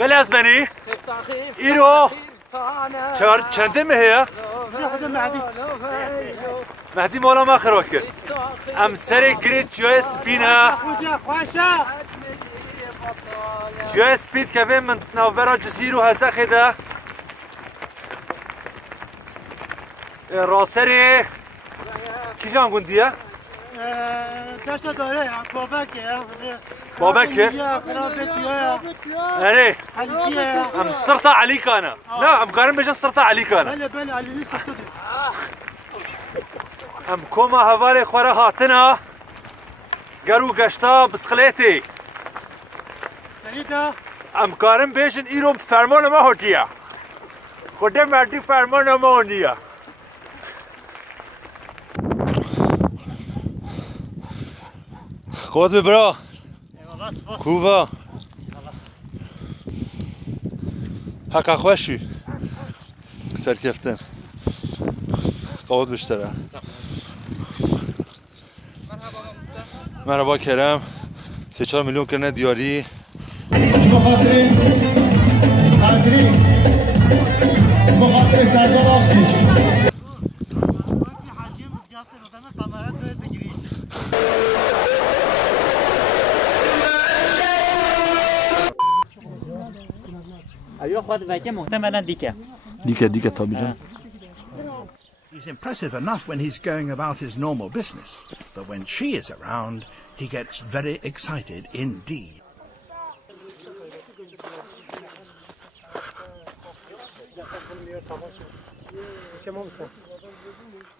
بله از منی ایرو چنده مهیا مهدی مولا ما خراب کرد ام سر گریت جوی سپینا جوی سپید که من نوورا جزیرو هزا خدا راستری کی جان گوندیه؟ داشته داره یا بابکه بابکه؟ اره حلیسیه ام سرطة عليك انا لا ام قارن بجا سرطة عليك انا بله بله علیلی سخته دی ام كوما هوالي خورا هاتنا قرو قشتا بسخليتي سلیده ام قارن بيجن ايروم فرمان ما هوتيا خودم مردی فرمان ما هونيا خود ببرا کوفا حقا خوشی سرکفتن قواد بشتره مرحبا کرم 3-4 میلیون کرنه دیاری مخاطر سردار آقتیش ايوه خود وکه محتملا دیگه دیگه تابی جان He's impressive enough when he's going about his normal business, but when she is around, he gets very excited indeed.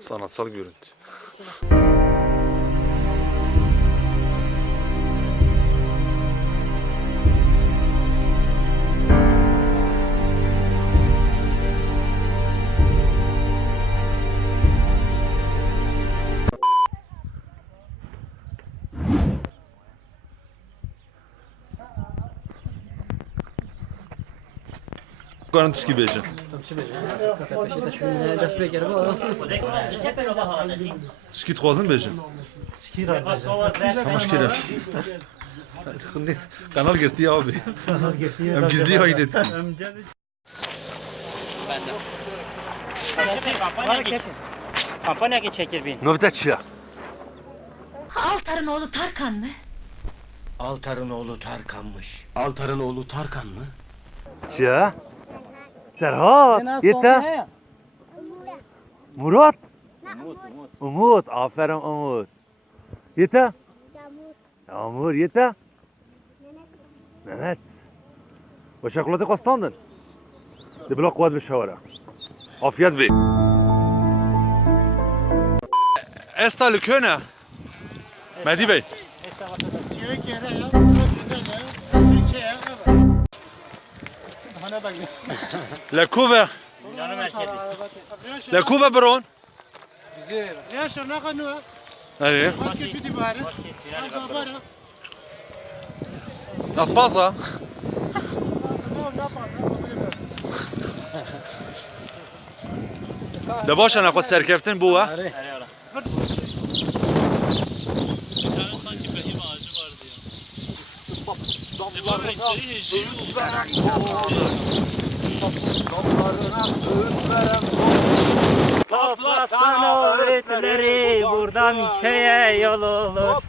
Sanatsal görüntü. Garantiş gibi Ece. Şiki troisième Ece. Tamam şikire. Kanal girdi ya abi. Hem gizli haydet. Kampanya çekir bin. Növdet ya. Altar'ın oğlu Tarkan mı? Altar'ın oğlu Tarkan'mış. Altar'ın oğlu Tarkan mı? Ya. Serhat. Yeter. Murat. Umut. Aferin Umut. Yeter. Yağmur yeter. Mehmet. وشغلاتك قسطندن دي بلا قوات بالشوارع عافيت بي استا لكونا مهدي بي لكوفا لكوفا برون یا شما کنوا ايه ماسکه چودی باره باره نفاصة ده باش انا خود سرکفتن بوه Toplasana öğütleri buradan köye yol olur.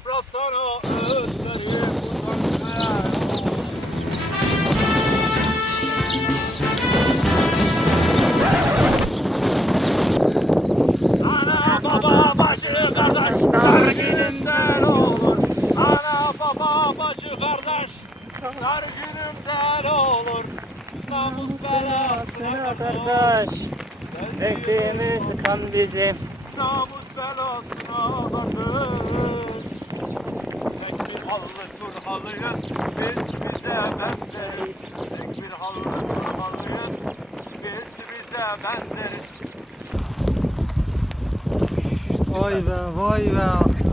Ana baba başı kardeşler günümden olur. Ana baba başı kardeşler günümden olur. Namus belasına Kardeş, ektiğimiz kan bizim. namus belasına kardeş. Tek bir halı halıyız, biz bize benzeriz. Tek bir halı halıyız, biz bize benzeriz. vay be vay be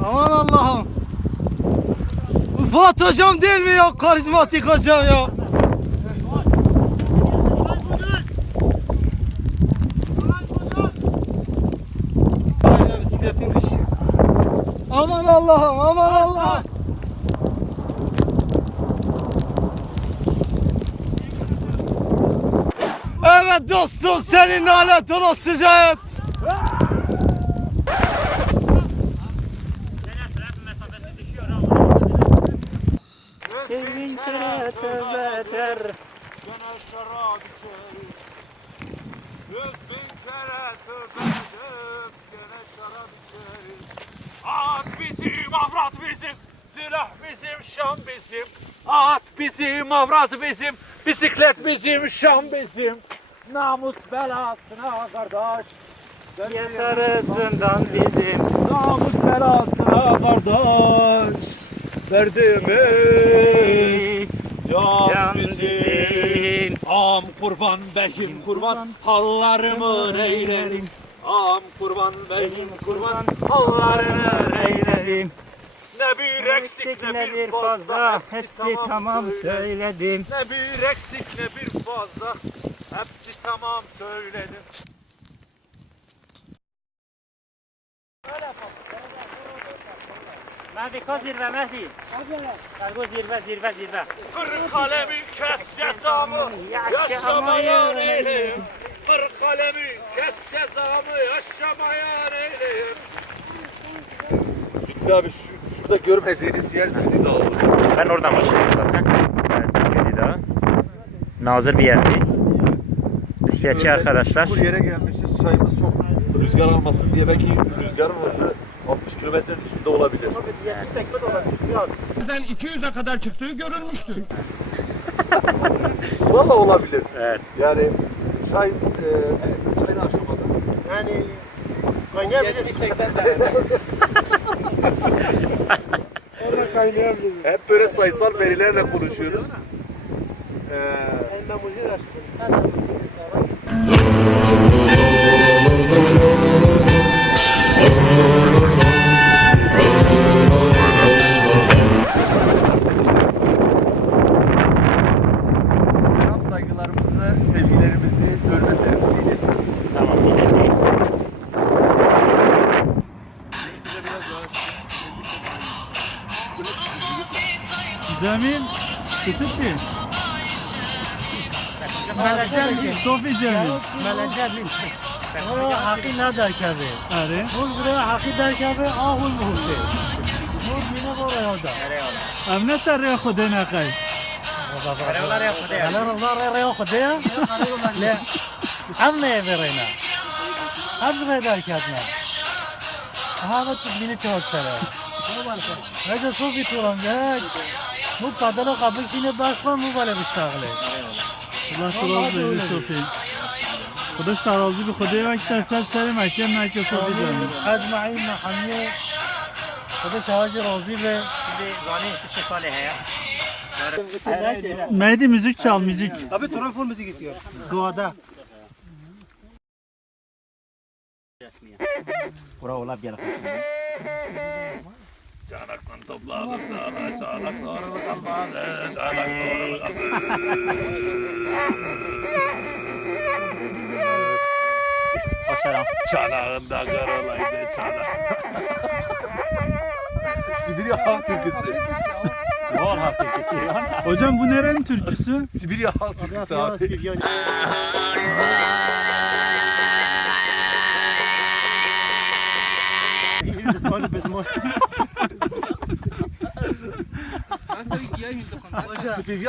aman Allah'ım bu Fuat hocam değil mi ya karizmatik hocam ya vay be bisikletin kışı aman Allah'ım aman Allah'ım dostum senin lanet olasıca. At bizim, avrat bizim, silah bizim, şan bizim. At bizim, avrat bizim, bisiklet bizim, şan bizim. Namus belasına kardeş. Yeter zindan bizim. Namus belasına kardeş. Derdimiz can bizim. Am kurban beyim kurban, hallarımı eylerim. Am kurban beyim kurban, hallarımı eylerim. Ne bir eksik ne bir fazla, hepsi tamam söyledim. Ne bir eksik ne bir fazla, hepsi tamam söyledim. Mehdi ko zirve Mehdi. Ergo zirve. Kırk kalemi kes cezamı, yaşamaya neyleyim. Kırk kalemi kes cezamı, yaşamaya neyleyim. Sütü abi şurada görmediğiniz yer Cüdi Dağı. Ben oradan başladım zaten. Evet, Cüdi Dağı. Nazır bir yerdeyiz. Bisikletçi arkadaşlar. Bu yere gelmişiz, çayımız çok rüzgar almasın diye, belki rüzgar olması 60 kilometrenin üstünde olabilir. 80 olabilir. Bizden 200'e kadar çıktığı görülmüştür. Valla olabilir. Evet. Yani çay, çayını aşamadım. Yani kaynayabilir. 80 tane. Orada kaynayabilir. Hep böyle sayısal verilerle konuşuyoruz. Selam saygılarımızı, sevgilerimizi, hürmetlerimizi iletiyoruz. Tamam, ilerleyin. Cemil, küçük bir. Sofi Cemil. Orada hakkı ne der kebe? Are. Bu buraya hakkı der kebe ahul muhte. Bu mine oraya da. Amne sarı xude nakay. على رضا ريا خديا لا عمنا يا برينا عبد ذاك كاتنا هذا تبيني تهود سلام هذا صوفي توران جاك مو قدر قبل شيء باشخوان مو ولا بيشتغله Allah razı olsun Sofi. Kudaş tarazi bir xude vakti sar sarı makem nakay Sofi Cemil. أجمعين محمية هذا شواجر راضي به Şimdi zani teşekkürler ya. Mehdi müzik çal müzik. Abi telefon müzik istiyor. Doğada. Bura olab gel. Çanaktan topladım da, çanak doğru kalmadı, çanak doğru kalmadı. Hoşçakalın. Çanağında kar olaydı, çanak. Sibirya halk türküsü. Var hakikisi. Hocam bu nerenin türküsü? Sibirya halk türküsü abi. Sibirya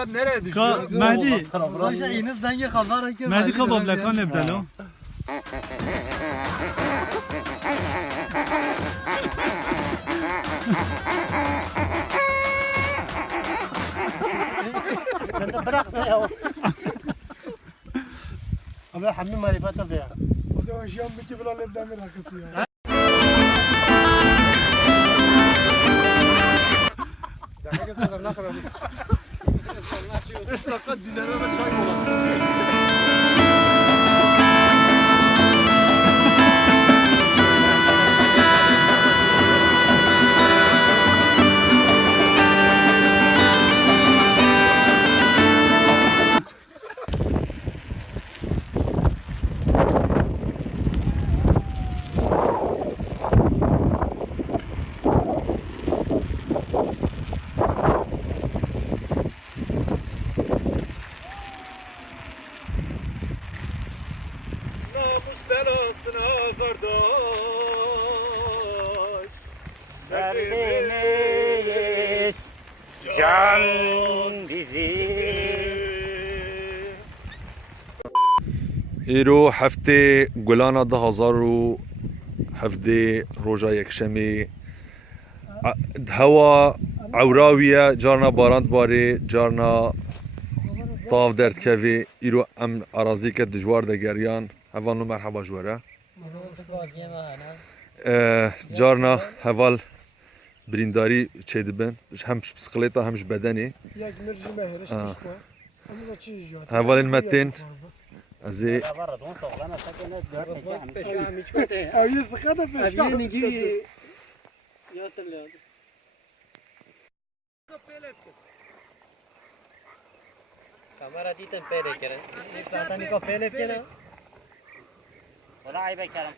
nereye düşüyor? Mehdi. Roja iniz denge kalmar ki. Mehdi kabab lakan ebdalo. Sen de bırak sen ya. Abi hammi marifata fiya. O da şu an bir kibla lebden bir rakısı ya. Daha ne kadar ne kadar. 5 dakika dinleme ve çay molası. kardeş. Derdimiz can bizim. ایرو هفته گلان 2017 روژا یکشنبه هوا عوراویه جارنا بارند باره جارنا طاف درد کوی ایرو ام اراضی که دجوار دگریان هوانو مرحبا جواره جارنا هوال برینداری چه دبن همش بسکلیتا همش بدنی هوال المتین از Kamera دیدن پیدا کردن. ساعتانی کو پیدا کردن.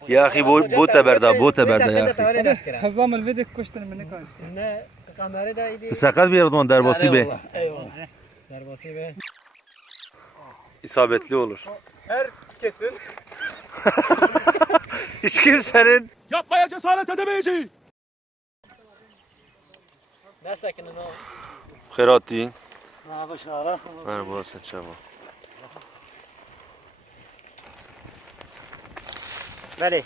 یا اخی بوت برده یا اخی Hazam الفيديو كشتن من كان. نه kamera da idi. سقط بیاردمان در باسی به Eyvallah. Derbası be. isabetli olur. Herkesin. Hiç kimsenin Yapmaya cesaret edemeyeceğim. Ne sakinin o? خیرات دین Ne yapışlara? برباسه چوا بله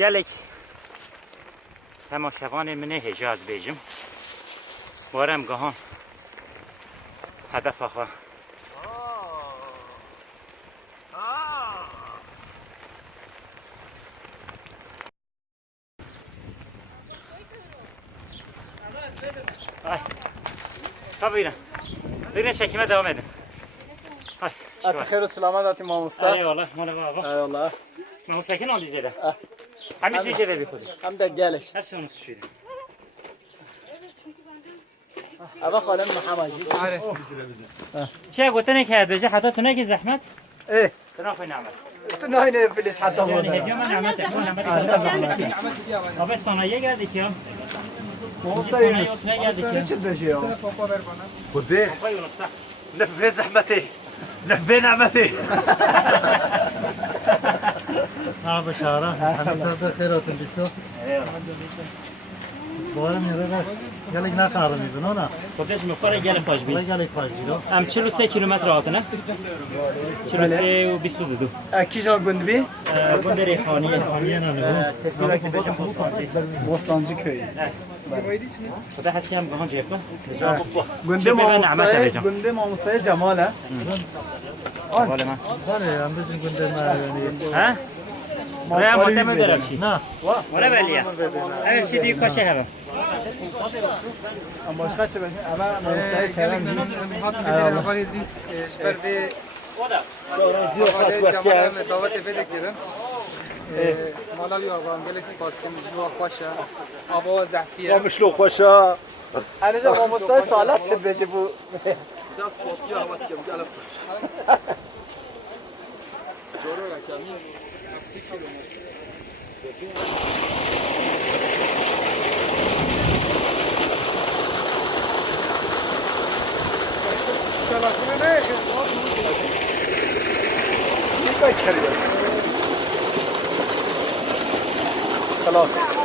گلک تماشاوان من حجاز بیجم وارم گاهان هدف آخوا تا بگیرن شکیمه دوام edin. Hadi. خير والسلامات ati mamusta. Eyvallah, mola baba. Eyvallah. Mahmut Sakin oldu izledi. Hemis bir kere bir kudu. Hem de geliş. Her şey onun suçuydu. Aba kalem Muhammed'i. Şey gotene ki bece hatta tuna ki zahmet. ايه Tuna koy namet. تنهي نفلس حتى Yani هون. hediye namet. Abi sanayiye geldik ya. Mustafa Ne geldik ya? için de şey ya. خده Koy usta. نفه زحمته نفه نعمته Abi çağıra. Hamdlarda خير olsun biso. Boğarım yere gelik ne karım idin ona. Kodeş mukara gelip hoş Buraya bir. gelik fazla. Am 43 kilometre altına. 43 و 22. Kişa gündü. Bunda reyhaniye. Aniyena ne bu? Bostancı köyü. Koda haski hem gahan ceypa. Gündü Şimdi ben Ahmet'e Mahmusta'ya, vereceğim. gündü Mahmusta'ya Cemal'e. Vale man. Var ya amcacığım gönderme yani. Ha? Buraya madde mi öderim şey? Na. Vale belli ya. Evet şey diyor kaç hemen. Ama başka çebe. Ama Mahmusta'ya selam değil. O da. ومشلو خوشا Ayrıca Mahmusta'ya salat çebe bu. خلاص